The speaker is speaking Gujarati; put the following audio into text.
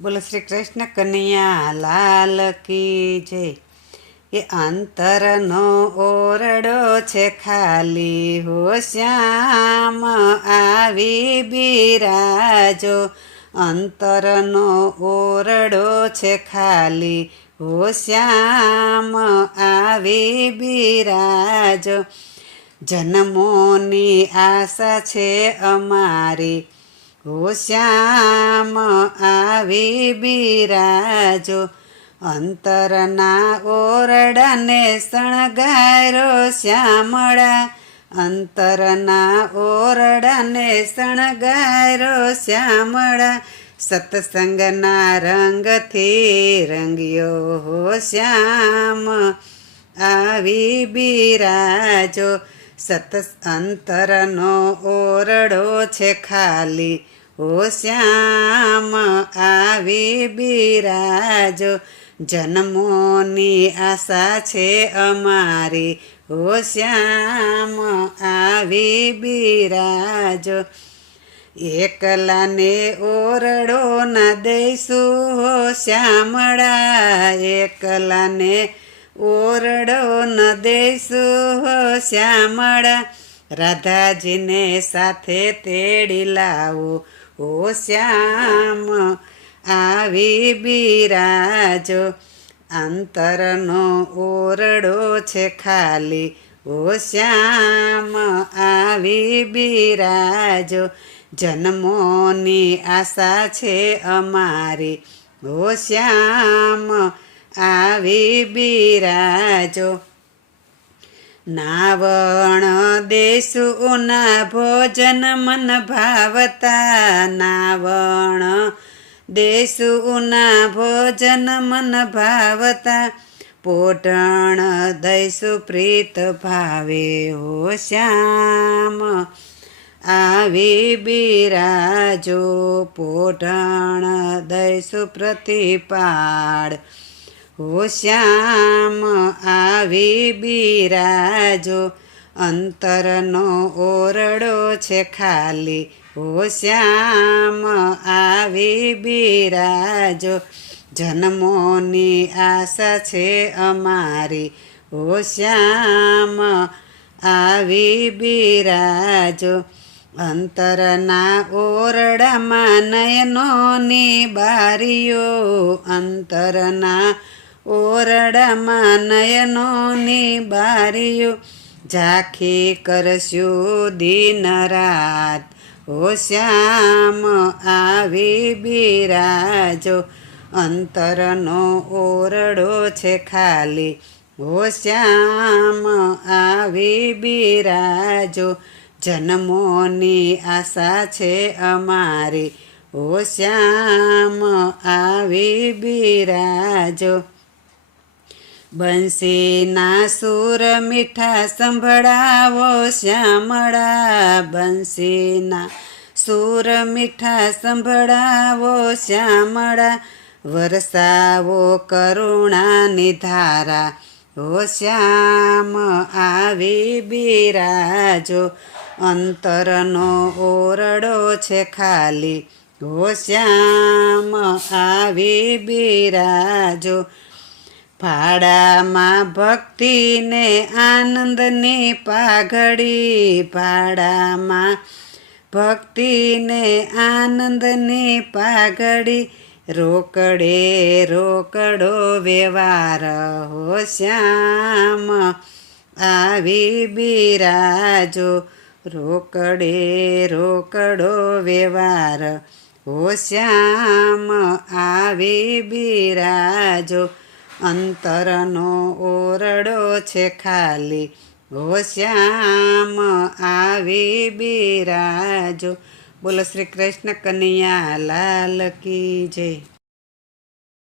બોલો શ્રી કૃષ્ણ કનૈયા લાલ કી જય. એ અંતરનો ઓરડો છે ખાલી, હો શ્યામ આવી બિરાજો. અંતરનો ઓરડો છે ખાલી, હો શ્યામ આવી બિરાજો. જન્મોની આશા છે અમારી, હો શ્યામ આવી બિરાજો. અંતરના ઓરડાને શણગારો શ્યામળા, અંતરના ઓરડાને શણગારો શ્યામળા. સત્સંગના રંગથી રંગ્યો, હો શ્યામ આવી બિરાજો. અંતરનો ઓરડો છે ખાલી, હો શ્યામ આવી બિરાજો. જન્મોની આશા છે અમારી, હો શ્યામ આવી બિરાજો. એકલાને ઓરડો ના દઈશું, હો શ્યામળા, એકલાને ઓરડો ન દઈશું, હો શ્યામળા. રાધાજીને સાથે તેડી લાવો, હો શ્યામ આવી બિરાજો. અંતરનો ઓરડો છે ખાલી, હો શ્યામ આવી બિરાજો. જન્મોની આશા છે અમારી, હો શ્યામ આવી બિરાજો. નાવણ દેશું ના ભોજન મન ભાવતા, નાવણ દેશું ના ભોજન મન ભાવતા. પોટણ દઈશું પ્રીત ભાવે, હો શ્યામ આવી બિરાજો. પોટણ દઈશું પ્રતિપાળ, હો શ્યામ આવી બિરાજો. અંતરનો ઓરડો છે ખાલી, હો શ્યામ આવી બિરાજો. જન્મોની આશા છે અમારી, હો શ્યામ આવી બિરાજો. અંતરના ઓરડામાં નયનોની બારીઓ, અંતરના ઓરડામાં નયનોની બારીઓ. ઝાંખી કરશું દિન રાત, હો શ્યામ આવી બિરાજો. અંતરનો ઓરડો છે ખાલી, હો શ્યામ આવી બિરાજો. જન્મોની આશા છે અમારી, હો શ્યામ આવી બિરાજો. બંસીના સૂર મીઠા સંભળાવો શ્યામળા, બંસીના સૂર મીઠા સંભળાવો શ્યામળા. વરસાવો કરુણાની ધારા, હો શ્યામ આવી બિરાજો. અંતરનો ઓરડો છે ખાલી, હો શ્યામ આવી બિરાજો. ભાડામાં ભક્તિને આનંદની પાઘડી, ભાડામાં ભક્તિને આનંદની પાઘડી. રોકડે રોકડો વ્યવહાર, હો શ્યામ આવી બિરાજો. રોકડે રોકડો વ્યવહાર, હો શ્યામ આવી બિરાજો. અંતરનો ઓરડો છે ખાલી, હો શ્યામ આવી બિરાજો. બોલો શ્રી કૃષ્ણ કનૈયા લાલ કી જય.